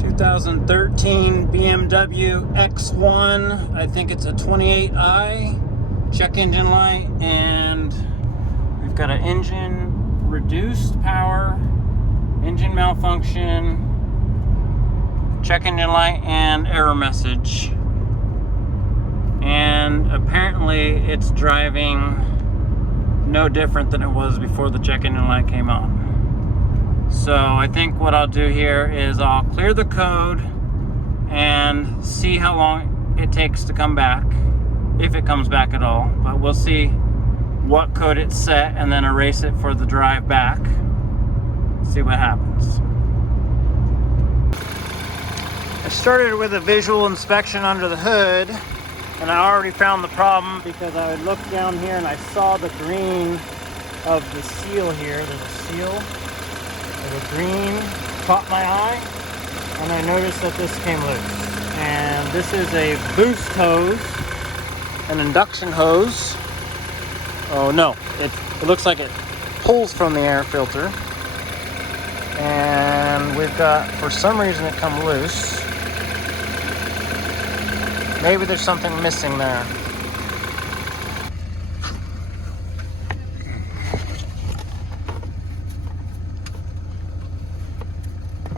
2013 BMW X1. I think it's a 28i. Check engine light, and we've got an engine reduced power, engine malfunction, check engine light, and error message. And apparently it's driving no different than it was before the check engine light came on. So I think what I'll do here is I'll clear the code and see how long it takes to come back, if it comes back at all. But we'll see what code it's set and then erase it for the drive back. See what happens. I started with a visual inspection under the hood, and I already found the problem because I would look down here and I saw the green of the seal here. There's a seal. The green caught my eye, and I noticed that this came loose. And this is a boost hose, an induction hose. Oh no, it looks like it pulls from the air filter. And we've got, for some reason, it come loose. Maybe there's something missing there.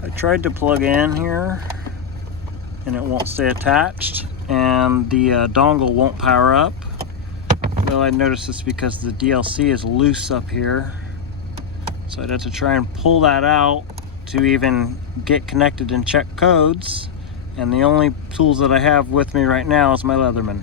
I tried to plug in here and it won't stay attached, and the dongle won't power up. Well, I noticed this because the DLC is loose up here, so I'd have to try and pull that out to even get connected and check codes. And the only tools that I have with me right now is my Leatherman.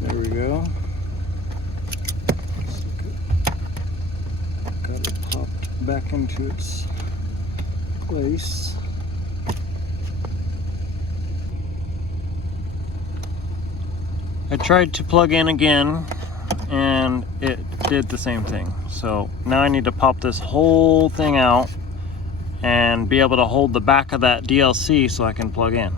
There we go. Got it popped back into its place. I tried to plug in again and it did the same thing. So now I need to pop this whole thing out and be able to hold the back of that DLC so I can plug in.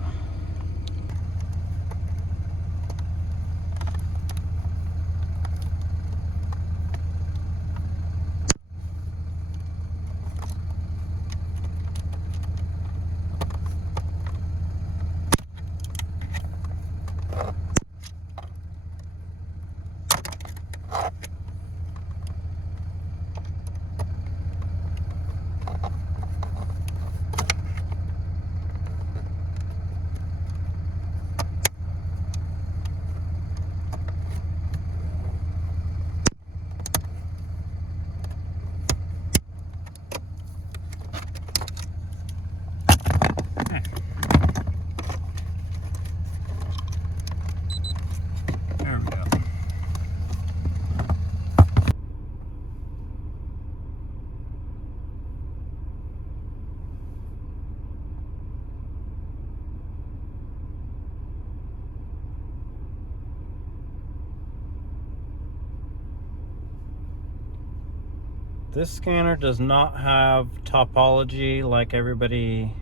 This scanner does not have topology like everybody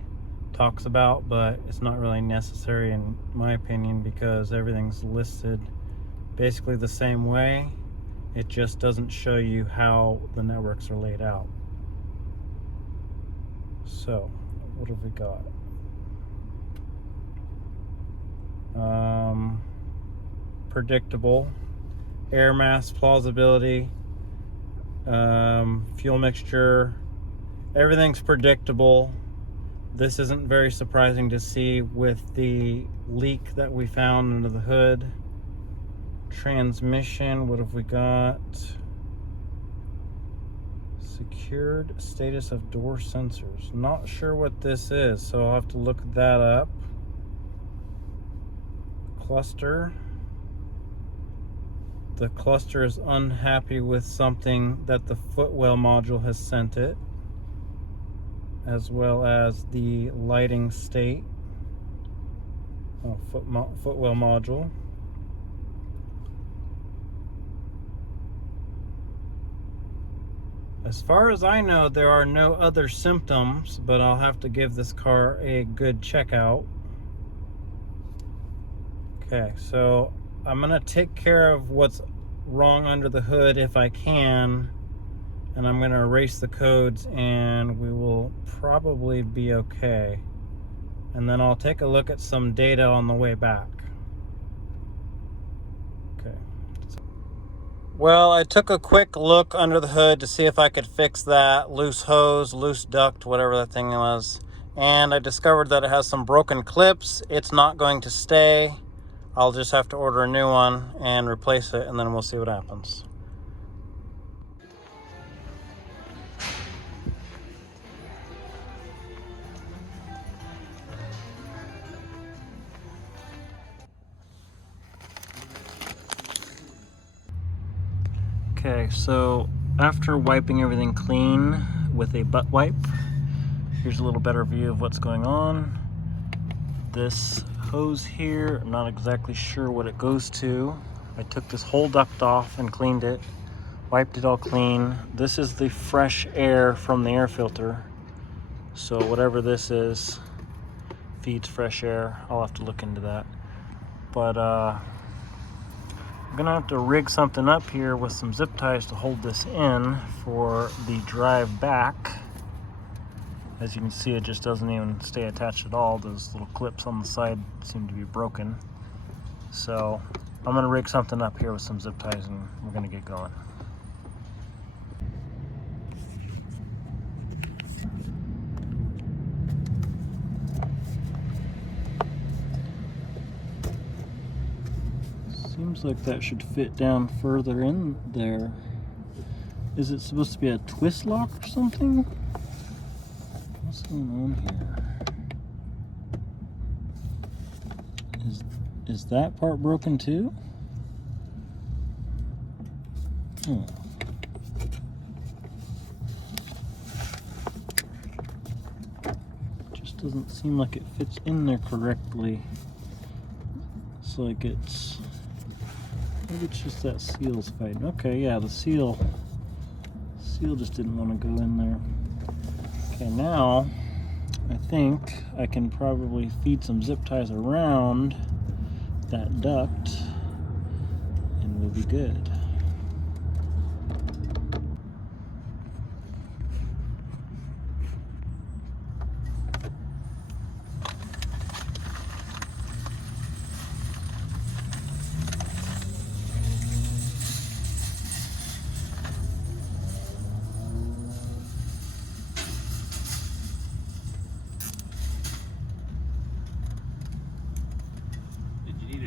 talks about, but it's not really necessary in my opinion because everything's listed basically the same way. It just doesn't show you how the networks are laid out. So, what have we got? Predictable, air mass plausibility, fuel mixture, everything's predictable. This isn't very surprising to see with the leak that we found under the hood. Transmission, what have we got? Secured status of door sensors. Not sure what this is, so I'll have to look that up. Cluster. The cluster is unhappy with something that the footwell module has sent it, as well as the lighting state. Footwell module. As far as I know, there are no other symptoms, but I'll have to give this car a good checkout. Okay, so I'm gonna take care of what's wrong under the hood if I can, and I'm gonna erase the codes and we will probably be okay. And then I'll take a look at some data on the way back. Okay. Well, I took a quick look under the hood to see if I could fix that loose hose, loose duct, whatever that thing was. And I discovered that it has some broken clips. It's not going to stay. I'll just have to order a new one and replace it, and then we'll see what happens. Okay, so after wiping everything clean with a butt wipe, here's a little better view of what's going on. This hose here, I'm not exactly sure what it goes to. I took this whole duct off and cleaned it, wiped it all clean. This is the fresh air from the air filter. So whatever this is, feeds fresh air. I'll have to look into that. But I'm gonna have to rig something up here with some zip ties to hold this in for the drive back. As you can see, it just doesn't even stay attached at all. Those little clips on the side seem to be broken. So I'm gonna rig something up here with some zip ties and we're gonna get going. Seems like that should fit down further in there. Is it supposed to be a twist lock or something? What's going on here? Is that part broken too? Oh. Just doesn't seem like it fits in there correctly. It's like it's... maybe it's just that seal's fighting. Okay, yeah, the seal just didn't want to go in there. Okay, now I think I can probably feed some zip ties around that duct and we'll be good.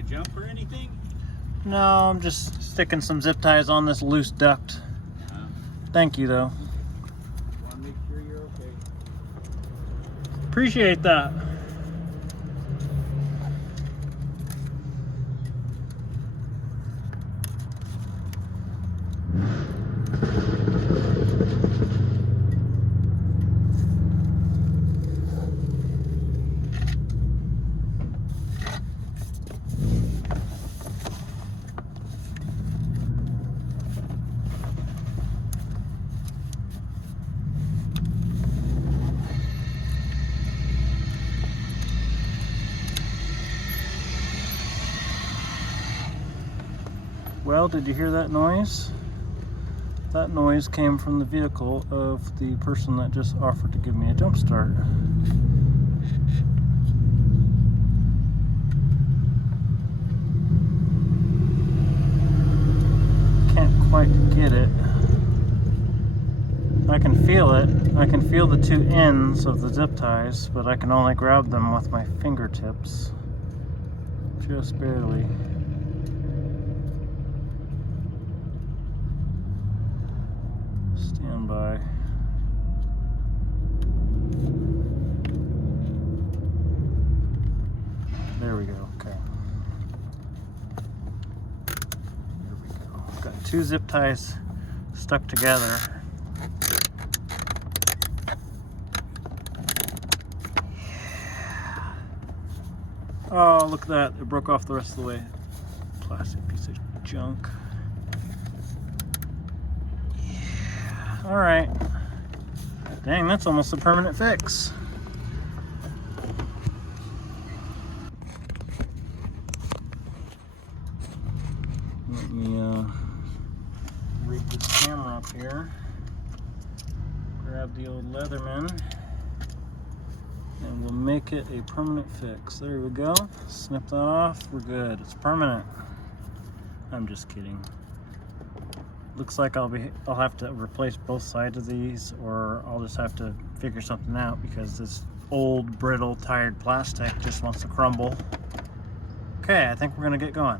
Jump or anything? No, I'm just sticking some zip ties on this loose duct. Thank you, though. Want to make sure you're okay. Appreciate that. Well, did you hear that noise? That noise came from the vehicle of the person that just offered to give me a jump start. Can't quite get it. I can feel it. I can feel the two ends of the zip ties, but I can only grab them with my fingertips. Just barely. Stand by. There we go. Okay. There we go. Got two zip ties stuck together. Oh, look at that. It broke off the rest of the way. Plastic piece of junk. Yeah. All right. Dang, that's almost a permanent fix. off here. Grab the old Leatherman. And we'll make it a permanent fix. There we go. Snip that off. We're good. It's permanent. I'm just kidding. Looks like I'll have to replace both sides of these, or I'll just have to figure something out because this old, brittle, tired plastic just wants to crumble. Okay, I think we're gonna get going.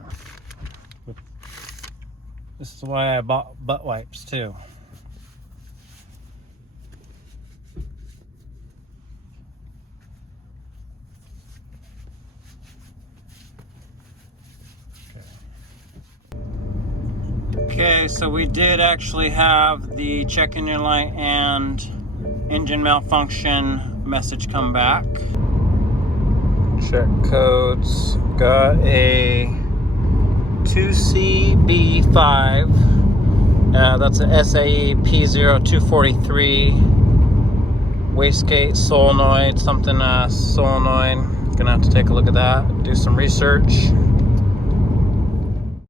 This is why I bought butt wipes too. Okay, so we did actually have the check engine light and engine malfunction message come back. Check codes. Got a 2CB5. That's a SAE P0243 wastegate solenoid, something solenoid. Gonna have to take a look at that, do some research.